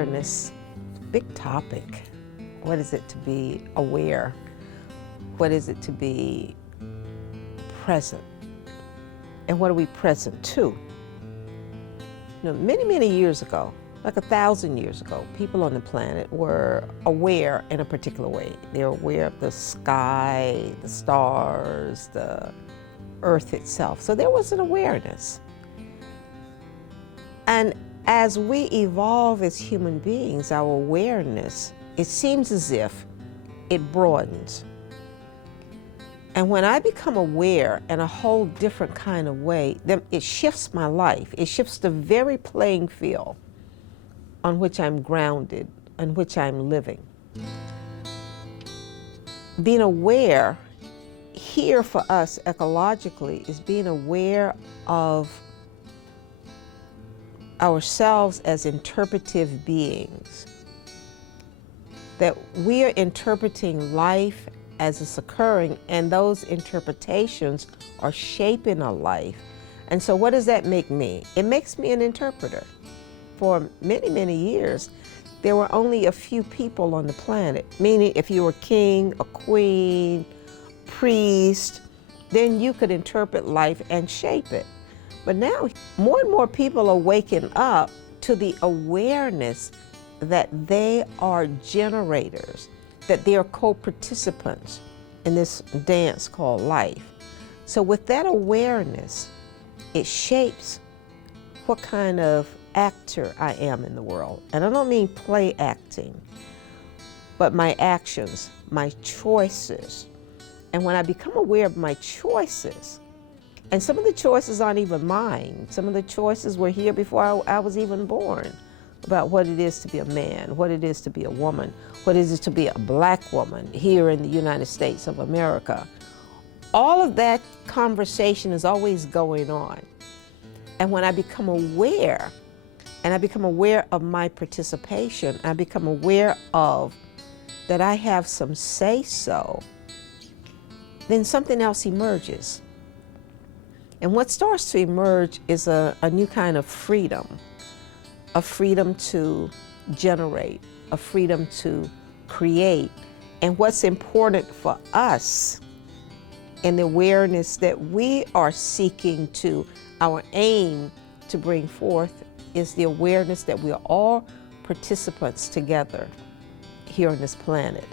awareness, big topic. What is it to be aware? What is it to be present? And what are we present to? You know, many, many years ago, like 1,000 years ago, people on the planet were aware in a particular way. They were aware of the sky, the stars, the earth itself. So there was an awareness. And as we evolve as human beings, our awareness, it seems as if it broadens. And when I become aware in a whole different kind of way, then it shifts my life. It shifts the very playing field on which I'm grounded, on which I'm living. Being aware here for us ecologically is being aware of ourselves as interpretive beings. That we are interpreting life as it's occurring, and those interpretations are shaping our life. And so what does that make me? It makes me an interpreter. For many, many years, there were only a few people on the planet, meaning if you were king, a queen, priest, then you could interpret life and shape it. But now, more and more people are waking up to the awareness that they are generators, that they are co-participants in this dance called life. So with that awareness, it shapes what kind of actor I am in the world. And I don't mean play acting, but my actions, my choices. And when I become aware of my choices, and some of the choices aren't even mine. Some of the choices were here before I was even born, about what it is to be a man, what it is to be a woman, what it is to be a black woman here in the United States of America. All of that conversation is always going on. And when I become aware, and I become aware of my participation, I become aware of that I have some say-so, then something else emerges. And what starts to emerge is a new kind of freedom, a freedom to generate, a freedom to create. And what's important for us in the awareness that we are seeking to, our aim to bring forth is the awareness that we are all participants together here on this planet.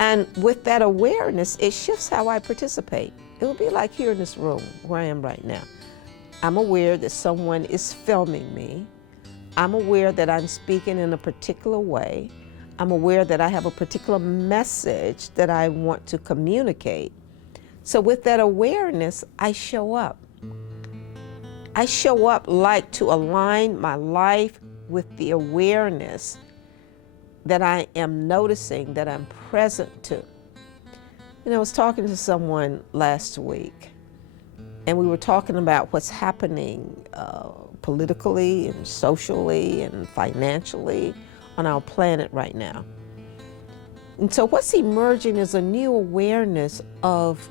And with that awareness, it shifts how I participate. It will be like here in this room where I am right now. I'm aware that someone is filming me. I'm aware that I'm speaking in a particular way. I'm aware that I have a particular message that I want to communicate. So with that awareness, I show up. I show up like to align my life with the awareness that I am noticing, that I'm present to. You know, I was talking to someone last week, and we were talking about what's happening politically and socially and financially on our planet right now. And so what's emerging is a new awareness of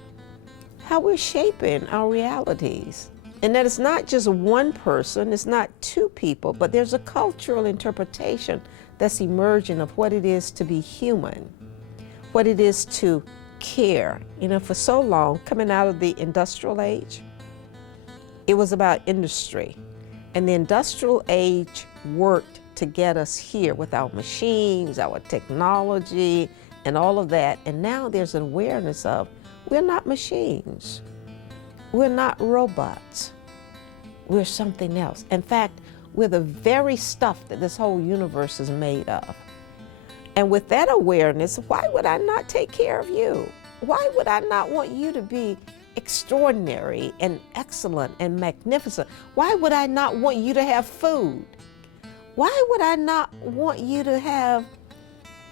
how we're shaping our realities. And that it's not just one person, it's not two people, but there's a cultural interpretation that's emerging of what it is to be human, what it is to care. You know, for so long, coming out of the industrial age, it was about industry. And the industrial age worked to get us here with our machines, our technology, and all of that. And now there's an awareness of, we're not machines. We're not robots. We're something else. In fact, we're the very stuff that this whole universe is made of. And with that awareness, why would I not take care of you? Why would I not want you to be extraordinary and excellent and magnificent? Why would I not want you to have food? Why would I not want you to have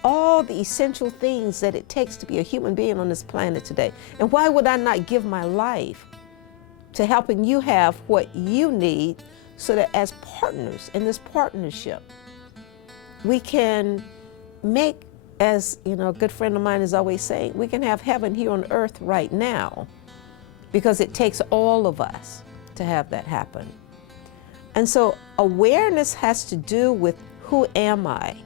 all the essential things that it takes to be a human being on this planet today? And why would I not give my life to helping you have what you need so that as partners in this partnership, we can make, as you know, a good friend of mine is always saying, we can have heaven here on earth right now, because it takes all of us to have that happen. And so awareness has to do with who am I?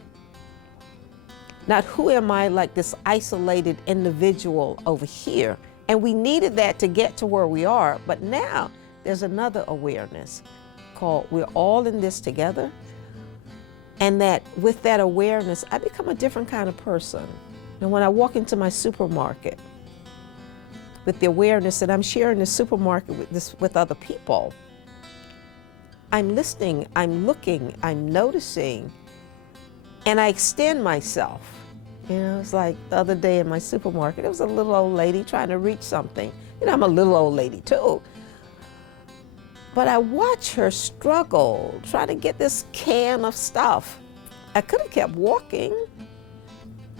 Not who am I like this isolated individual over here. And we needed that to get to where we are. But now there's another awareness called we're all in this together. And that with that awareness, I become a different kind of person. And when I walk into my supermarket, with the awareness that I'm sharing the supermarket with other people, I'm listening, I'm looking, I'm noticing, and I extend myself. You know, it's like the other day in my supermarket, there was a little old lady trying to reach something. You know, I'm a little old lady too. But I watch her struggle, trying to get this can of stuff. I could have kept walking,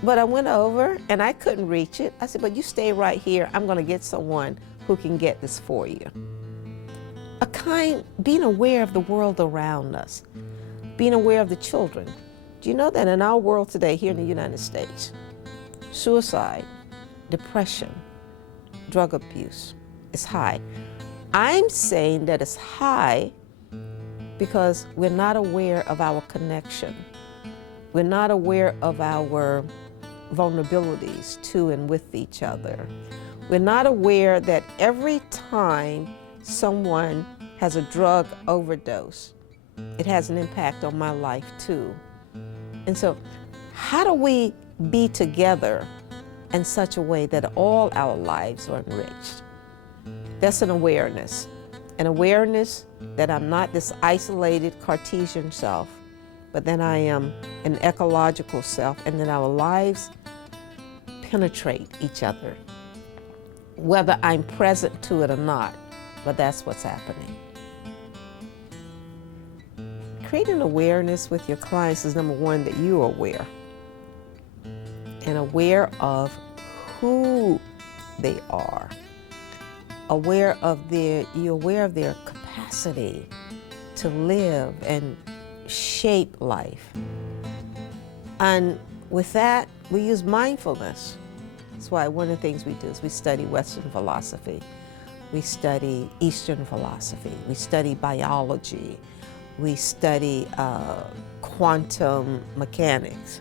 but I went over and I couldn't reach it. I said, but you stay right here. I'm gonna get someone who can get this for you. Being aware of the world around us, being aware of the children. Do you know that in our world today, here in the United States, suicide, depression, drug abuse is high? I'm saying that it's high because we're not aware of our connection. We're not aware of our vulnerabilities to and with each other. We're not aware that every time someone has a drug overdose, it has an impact on my life too. And so how do we be together in such a way that all our lives are enriched? That's an awareness that I'm not this isolated Cartesian self, but that I am an ecological self, and that our lives penetrate each other, whether I'm present to it or not, but that's what's happening. Creating awareness with your clients is number one, that you're aware, and aware of who they are. You're aware of their capacity to live and shape life. And with that, we use mindfulness. That's why one of the things we do is we study Western philosophy. We study Eastern philosophy. We study biology. We study quantum mechanics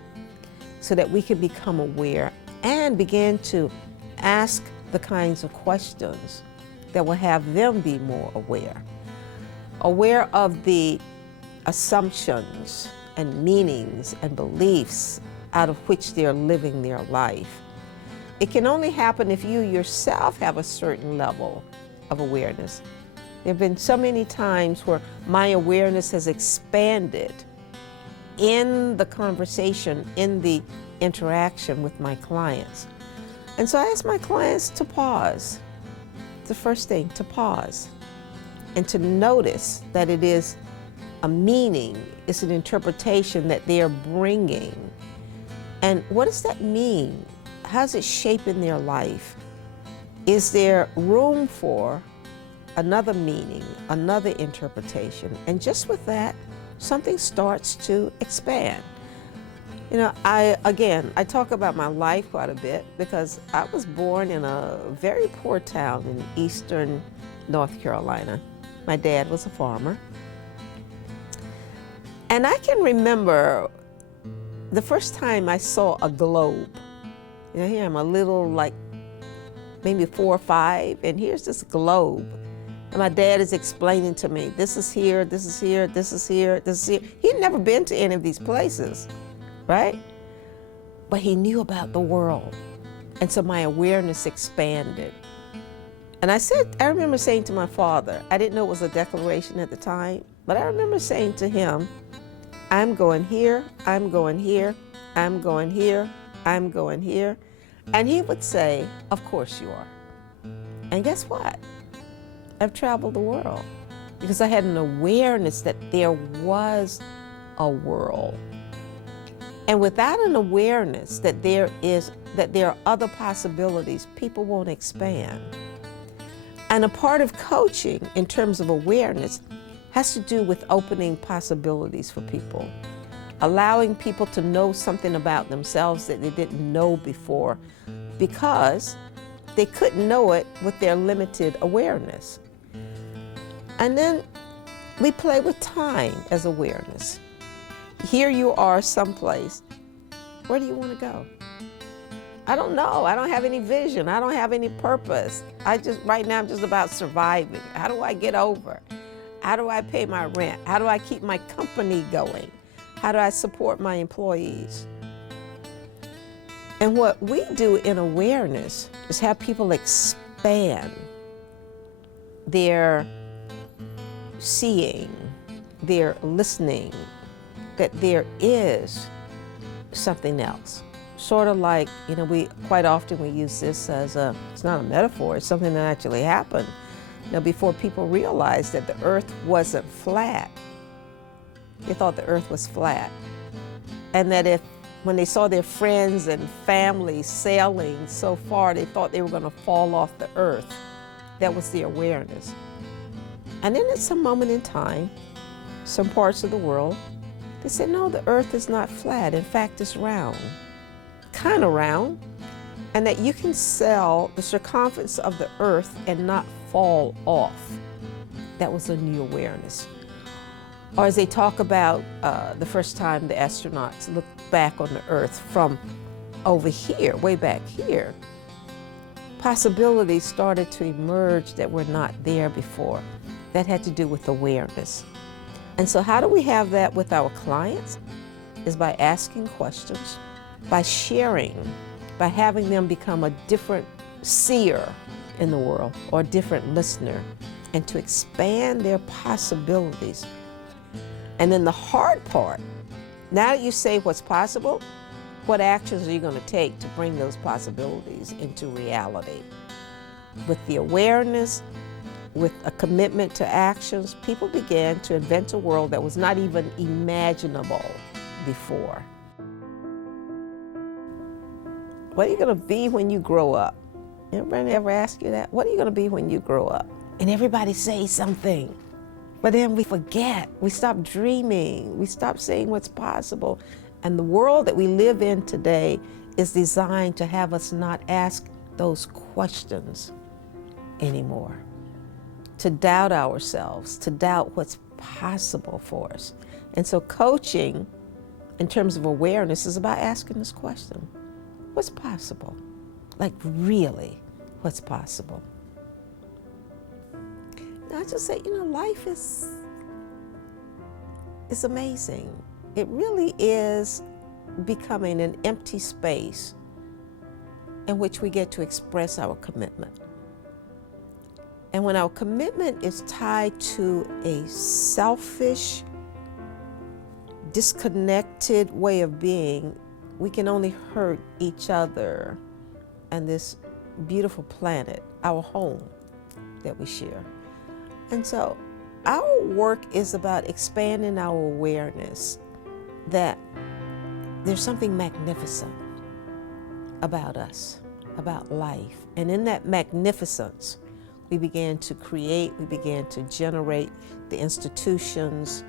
so that we can become aware and begin to ask the kinds of questions that will have them be more aware of the assumptions and meanings and beliefs out of which they're living their life. It can only happen if you yourself have a certain level of awareness. There have been so many times where my awareness has expanded in the conversation, in the interaction with my clients. And so I ask my clients to pause. The first thing, to pause and to notice that it is a meaning, it's an interpretation that they're bringing. And what does that mean? How's it shaping their life? Is there room for another meaning, another interpretation? And just with that, something starts to expand. You know, I talk about my life quite a bit because I was born in a very poor town in eastern North Carolina. My dad was a farmer. And I can remember the first time I saw a globe. You know, here I'm a little, like maybe 4 or 5, and here's this globe. And my dad is explaining to me, this is here, this is here, this is here, this is here. He'd never been to any of these places, right? But he knew about the world. And so my awareness expanded. And I remember saying to my father, I didn't know it was a declaration at the time, but I remember saying to him, I'm going here, I'm going here, I'm going here, I'm going here. And he would say, of course you are. And guess what? I've traveled the world because I had an awareness that there was a world. And without an awareness that there are other possibilities, people won't expand. And a part of coaching in terms of awareness has to do with opening possibilities for people, allowing people to know something about themselves that they didn't know before because they couldn't know it with their limited awareness. And then we play with time as awareness. here you are someplace. Where do you want to go? I don't know. I don't have any vision. I don't have any purpose. Right now I'm just about surviving. How do I get over? How do I pay my rent? How do I keep my company going? How do I support my employees? And what we do in awareness is have people expand their seeing, their listening, that there is something else. Sort of like, we quite often use this as it's not a metaphor, it's something that actually happened. Before people realized that the earth wasn't flat, they thought the earth was flat. And that when they saw their friends and family sailing so far, they thought they were going to fall off the earth. That was the awareness. And then at some moment in time, some parts of the world, they said, no, the earth is not flat. In fact, it's round, kind of round, and that you can sail the circumference of the earth and not fall off. That was a new awareness. Or as they talk about the first time the astronauts looked back on the earth from over here, way back here, possibilities started to emerge that were not there before. That had to do with awareness. And so how do we have that with our clients? Is by asking questions, by sharing, by having them become a different seer in the world or a different listener, and to expand their possibilities. And then the hard part, now that you say what's possible, what actions are you going to take to bring those possibilities into reality? With the awareness, with a commitment to actions, people began to invent a world that was not even imaginable before. What are you going to be when you grow up? Anybody ever ask you that? What are you going to be when you grow up? And everybody says something. But then we forget. We stop dreaming. We stop saying what's possible. And the world that we live in today is designed to have us not ask those questions anymore. To doubt ourselves, to doubt what's possible for us. And so coaching, in terms of awareness, is about asking this question. What's possible? Like really, what's possible? Now I just say, life is amazing. It really is becoming an empty space in which we get to express our commitment. And when our commitment is tied to a selfish, disconnected way of being, we can only hurt each other and this beautiful planet, our home that we share. And so our work is about expanding our awareness that there's something magnificent about us, about life. And in that magnificence, we began to create, we began to generate the institutions,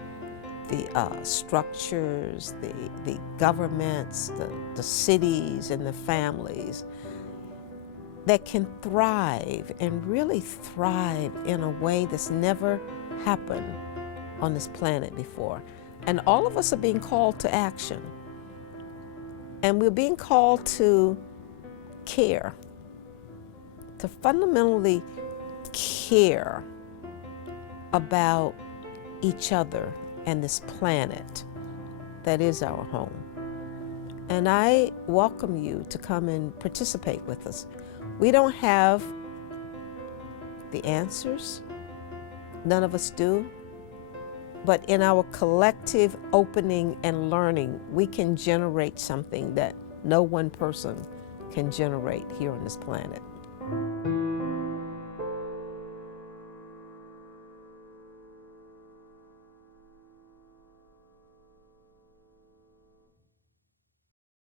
the structures, the governments, the cities and the families that can thrive and really thrive in a way that's never happened on this planet before. And all of us are being called to action. And we're being called to care, to fundamentally care about each other and this planet that is our home. And I welcome you to come and participate with us. We don't have the answers, none of us do, but in our collective opening and learning, we can generate something that no one person can generate here on this planet.